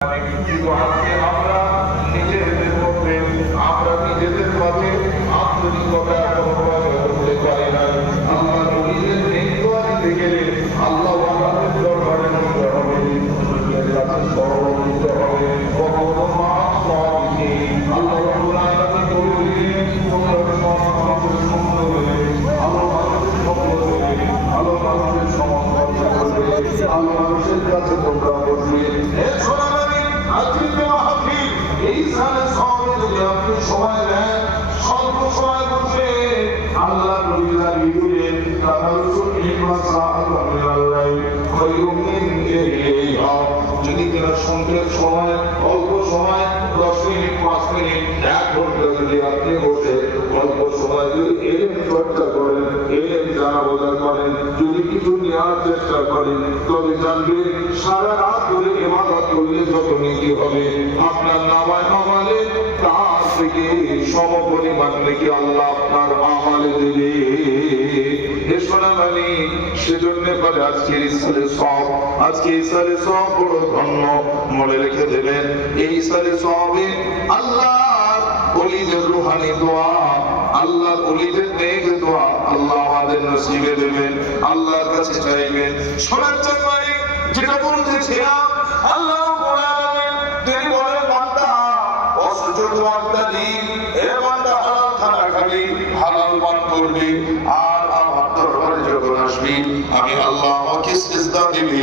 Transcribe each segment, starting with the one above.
আমরা নিজেদের মধ্যে আমরা নিজেদের মাঝে এখনও করতে পারি না। আল্লাহ গেলে আল্লাহ সময় বসে আল্লাহ নবীরা দিলেন তাহাজ্জুদ লিমা সাআলা মিনাল্লাহ খায়রুম মিন ইলাইহা যদি কিনা সন্ধ্যের সময়, অল্প সময়, দশ মিনিট, পাঁচ মিনিট, এক ঘণ্টা যদি আপনি বসে অল্প সময় যদি এলেন চর্চা করেন এলেন জানা বোঝা করেন যদি কিছু নেওয়ার চেষ্টা করেন তবে জানবেন সারা রাত ধরে এবাদত করলে যত নেকি হবে আপনার নামায় আমালে তার থেকে সম পরিমাণ নাকি আল্লাহ আপনার আমালে দেবে আজকে ইসালে সব বড় ধন্য মনে রেখে এই ইসালে সবে আল্লাহ অলিদের রুহানি দোয়া আল্লাহ অলিদের নেক দোয়া আল্লাহ আমাদের নসিবে দেবেন, আল্লাহর কাছে চাইবেন। শোনার জন্য যেটা বলতেছিলাম, আল্লাহ আর আমার দরবারে যখন আসবি, আমি আল্লাহ আমাকে দিবি।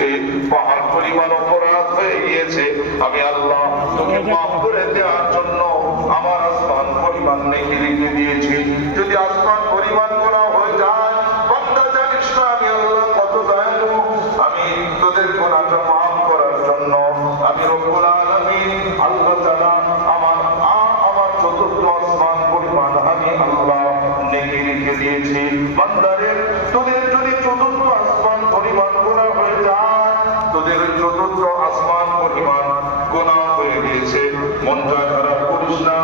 গিয়েছে পাহাড় পরিমাণ অপরাধ হয়ে গিয়েছে। আমি আল্লাহ তোকে মাফ করে দেওয়ার জন্য আমার আসমান পরিমাণ নেকি লিখে দিয়েছি। যদি আসমান পরিমাণ করা হয়ে যায় বান্দা জানিস না আমি আল্লাহ কত দয়ালু। আমি তোদের গোনাটা মাফ করার জন্য আমি রব্বুল আলামিন আল্লাহ তাআলা আমার আমার চতুর্থ আসমান পরিমাণ আমি আল্লাহ নেকি লিখে দিয়েছি। বান্দারে তোদের যদি চতুর্থ আসমান পরিমাণ গোনা হয়ে যায় ওই চতুর্থ আসমান পরিমাণ গোনা হয়ে গিয়েছে। মনটা খারাপ করিস না।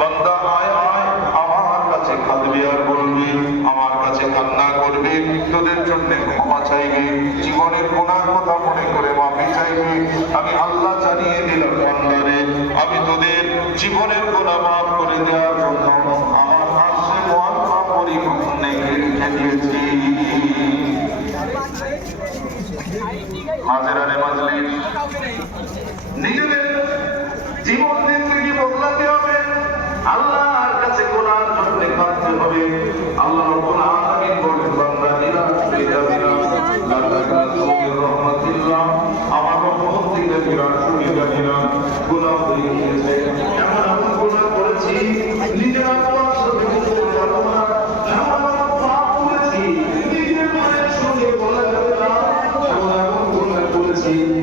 বান্দা, আয় আয়, আমার কাছে কাঁদবি আর বলবি, আমার কাছে কান্না করবি, তোদের জন্য ক্ষমা চাইবি, জীবনের গোনার কথা মনে করে মাফি চাইবি। আমি আল্লাহ জানিয়ে দিলাম, বান্দারে, আমি তোদের জীবনের গোনা মাফ করে দেওয়ার জন্য আমার আশে মহাত্মা পরিমাণ নেকি লিখে দিয়েছি হাজারানে মাজলিস নিজেদের জীবন বদলাতে হবে। আল্লাহর কাছে গোনার জন্য কাঁদতে হবে। আল্লাহ আমার রহমত থেকে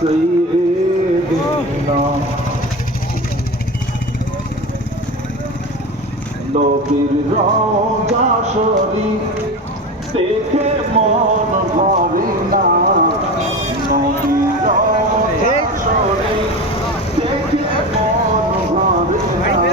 سيدنا নবীর রওজা শরীফ দেখে মন ভরে না। নবীর রওজা শরীফ দেখে মন ভরে না।